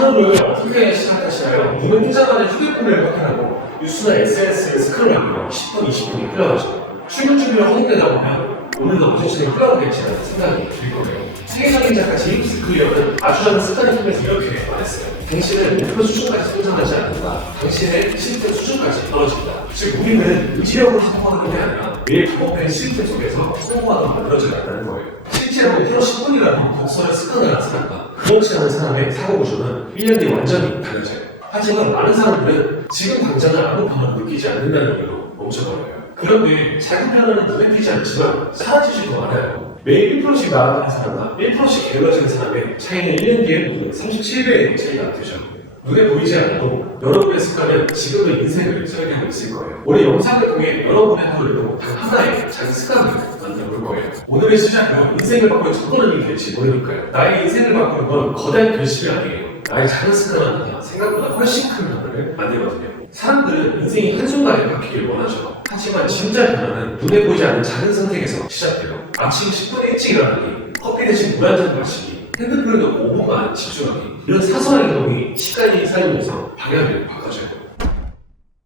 하루를 어떻게 시작하시나요? 눈을 뜨자마자 휴대폰을 확인하고 뉴스나 SNS를 스크롤하면 10분, 20분이 흘러가죠. 출근 준비를 허리되다 보면 오늘도 무조건 흘러가겠지라는 생각이 들 거예요. 세계적인 작가 제임스 클리어는 아주 작은 습관을 통해서 이렇게 말했어요. 당신은 목표 수준까지 성장하지 않는다. 당신의 실제 수준까지 떨어진다. 즉 우리는 의지력으로 성공하는 게 아니라 매일 반복된 실제 속에서 성공하는 만들어져야 한다는 거예요. 실제로 하루 10분이라도 독서를 습관을 한 사람과 그렇지 않은 사람의 사고 구조는 1년 뒤에 완전히 달라져요. 하지만 많은 사람들은 지금 당장은 아무 변화를 느끼지 않는다는 이유로 멈춰버려요. 그런데 작은 변화는 눈에 띄지 않지만 사라지지도 않아요. 매일 1%씩 나아가는 사람과 1%씩 게을러지는 사람의 차이는 1년 뒤에 모두 37배의 차이가 되죠. 눈에 보이지 않아도 여러분의 습관은 지금의 인생을 설계하고 있을 거예요. 오늘 영상을 통해 여러분의 하루에도 단 하나의 작은 습관을 만들어 볼 거예요. 오늘의 시작은 인생을 바꾸는 첫걸음이 될지 모르니까요. 나의 인생을 바꾸는 건 거대한 결심이 아니에요. 나의 작은 습관 하나가 생각보다 훨씬 큰 변화를 만들거든요. 사람들은 인생이 한순간에 바뀌길 원하죠. 하지만 진짜 변화는 눈에 보이지 않는 작은 선택에서 시작돼요. 아침 10분 일찍 일어나기, 커피 대신 물 한 잔 마시기, 핸드폰에 놓고 5분만 집중하기, 이런 사소한 행동이 시간이 쌓이면서 방향을 바꿔줘요.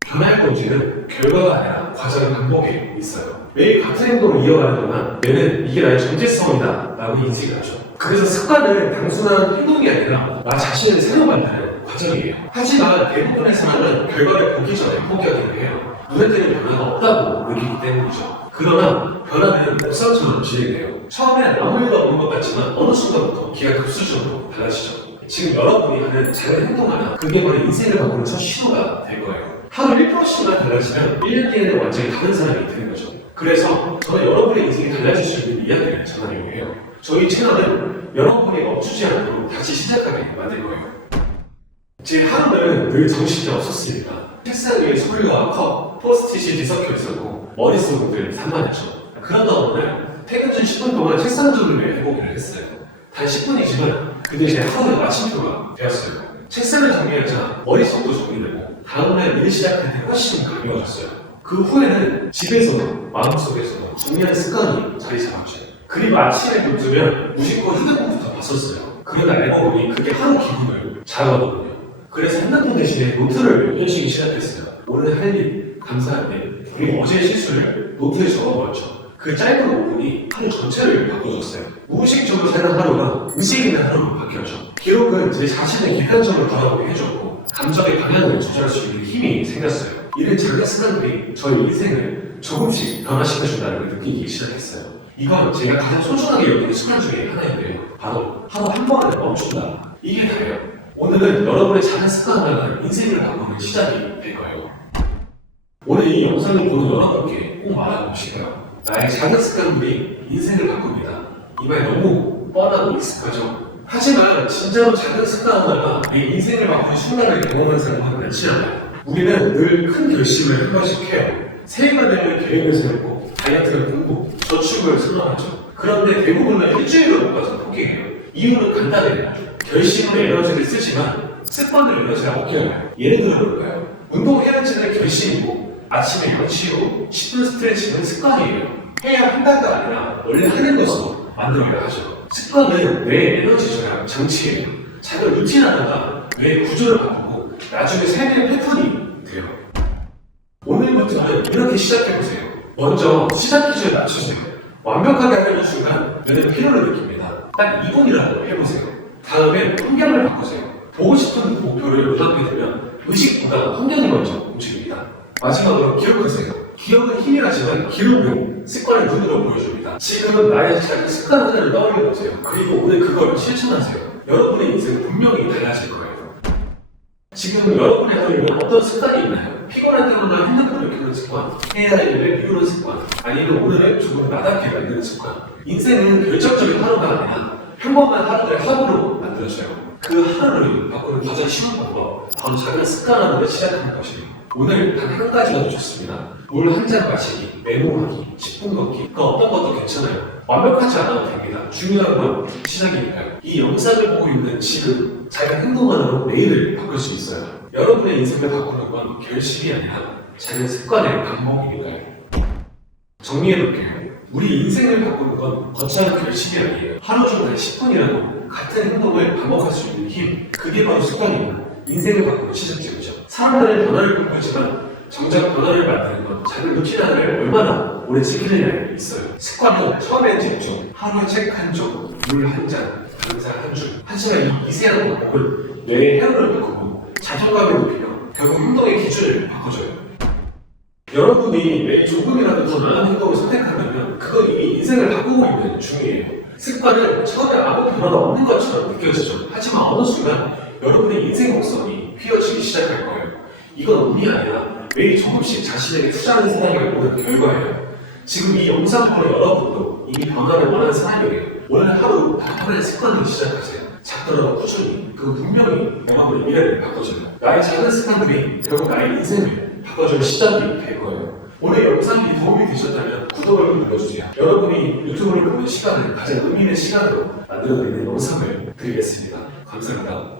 변화의 본질은 결과가 아니라 과정의 반복에 있어요. 매일 같은 행동을 이어가는 동안 뇌는 이게 나의 정체성이다 라고 인식을 하죠. 그래서 습관은 단순한 행동이 아니라 나 자신을 새로 만드는 과정이에요. 하지만 대부분의 사람은 결과를 보기 전에 포기하기를 해요. 눈에 띄는 변화가 없다고 느끼기 때문이죠. 그러나 변화는 목상처럼 진행돼요. 처음엔 아무 일도 없는 것 같지만 어느 순간부터 기가 급수적으로 달라지죠. 지금 여러분이 하는 작은 행동 하나, 그게 바로 인생을 바꾸는 첫 신호가 될 거예요. 하루 1%씩만 달라지면 1년 뒤에는 완전히 다른 사람이 되는 거죠. 그래서 저는 여러분의 인생이 달라질 수 있는 이야기를 전하려고 해요. 저희 채널은 여러분이 멈추지 않도록 다시 시작하게 만들 거예요. 제 하루는 늘 정신이 없었습니다. 책상 위에 소리와 컵, 포스트잇이 뒤섞여 있었고 머릿속은 늘 산만했죠. 그러다 어느 날 퇴근 전 10분 동안 책상 정리를 해보기로 했어요. 단 10분이지만 그게 제 하루의 마침표가 되었어요. 책상을 정리하자 머릿속도 정리되고 다음날 일 시작할 때 훨씬 가벼워졌어요. 그 후에는 집에서도 마음속에서도 정리하는 습관이 자리 잡았죠. 그리고 아침에 눈 뜨면 무심코 휴대폰부터 봤었어요. 그러다 알고 보니 그게 하루 기분을 잡아거든요. 그래서 핸드폰 대신에 노트를 펼치기 시작했어요. 오늘 할 일, 감사할 일, 그리고 어제의 실수를 노트에 적어보았죠. 그 짧은 5분이 하루 전체를 바꿔줬어요. 무의식적으로 사는 하루가 의식 있는 하루로 바뀌었죠. 기록은 제 자신을 객관적으로 바라보게 해줬고 감정의 방향을 조절할 수 있는 힘이 생겼어요. 이런 작은 습관들이 저의 인생을 조금씩 변화시켜준다는 걸 느끼기 시작했어요. 이건 제가 가장 소중하게 여기는 습관 중에 하나인데요. 바로 하루 한 번을 멈춘다. 이게 다예요. 오늘은 여러분의 작은 습관 하나가 인생을 바꾸는 시작이 될 거예요. 오늘 이 영상을 보는 여러분께 꼭 말하고 싶어요. 나의 작은 습관들이 인생을 바꿉니다. 이 말 너무 뻔하고 익숙하죠? 하지만 진짜로 작은 습관 하나가 내 인생을 바꾸는 순간을 경험하는 사람은 많지 않아요. 우리는 늘 큰 결심을 한 번씩 해요. 새해가 되면 계획을 세우고 다이어트를 끊고 저축을 선언하죠. 그런데 대부분은 일주일을 못 가서 포기해요. 이유는 간단해요. 결심으로 에너지를 쓰지만 습관으로 에너지를 아껴요. 예를 들어 볼까요? 운동해야지는 결심이고 아침에 양치로 10분 스트레칭은 습관이에요. 해야 한다가 아니라 원래 하는 것으로 만들어야 하죠. 습관은 뇌 에너지 조절 장치예요. 작은 루틴 하나가 뇌 구조를 바꾸고 나중에 삶의 패턴이 돼요. 오늘부터는 이렇게 시작해보세요. 먼저 시작 기준을 낮추세요. 완벽하게 하려는 순간 뇌는 피로를 느낍니다. 딱 2분이라도 해보세요. 다음엔 환경을 바꾸세요. 보고 싶은 목표를 요구하게 되면 의식보다 환경이 먼저 움직입니다. 마지막으로 기억하세요. 기억은 힘이라지만 기록은 습관을 눈으로 보여줍니다. 지금은 나의 작은 습관 하나를 떠올려보세요. 그리고 오늘 그걸 실천하세요. 여러분의 인생은 분명히 달라질 거예요. 지금 여러분의 하루에는 어떤 습관이 있나요? 피곤할 때마다 핸드폰을 켜는 습관, 해야 할 일을 미루는 습관, 아니면 오늘을 조금 나답게 만드는 습관. 인생은 결정적인 하루가 아니라 평범한 하루를 하루로 만들어져요. 그 하루를 바꾸는 가장 쉬운 방법, 바로 작은 습관 하나를 시작하는 것입니다. 오늘 단 한 가지가 더 좋습니다. 물 한 잔 마시기, 메모하기, 10분 걷기, 그 어떤 것도 괜찮아요. 완벽하지 않아도 됩니다. 중요한 건 시작이니까요. 이 영상을 보고 있는 지금 작은 행동 하나로 내일을 바꿀 수 있어요. 여러분의 인생을 바꾸는 건 결심이 아니라 작은 습관의 반복이니까요. 정리해볼게요. 우리 인생을 바꾸는 건 거창한 결심이 아니에요. 하루 중에 10분이라도 같은 행동을 반복할 수 있는 힘, 그게 바로 습관입니다. 인생을 바꾸는 시작점이죠. 사람들은 변화를 꿈꾸지만 정작 변화를 만드는 건 작은 루틴 하나를 얼마나 오래 지키느냐에 있어요. 습관은 처음엔 집중, 하루에 책 한 쪽, 물 한 잔, 강사 한 줄, 한 시간 이 미세한 반복을 뇌의 회로를 바꾸고 자존감을 높이며 결국 행동의 기준을 바꿔줘요. 여러분이 매일 조금이라도 더 나은 행동을 선택한다면 그건 이미 인생을 바꾸고 있는 중이에요. 습관은 처음에 아무 변화가 없는 것처럼 느껴지죠. 하지만 어느 순간 여러분의 인생 곡선이 휘어지기 시작할 거예요. 이건 운이 아니라 매일 조금씩 자신에게 투자하는 생각을 보는 결과예요. 지금 이 영상 보는 여러분도 이미 변화를 원하는 사람이에요. 오늘 하루 하나의 습관을 시작하세요. 작더라도 꾸준히, 그건 분명히 여러분의 미래를 바꿔줘요. 나의 작은 습관들이 결국 나의 인생을 바꿔주는 시작이 될 거예요. 오늘 영상이 도움이 되셨다면 구독을 눌러주세요. 여러분이 유튜브를 보는 시간을 가장 의미 있는 시간으로 만들어드리는 영상을 드리겠습니다. 감사합니다.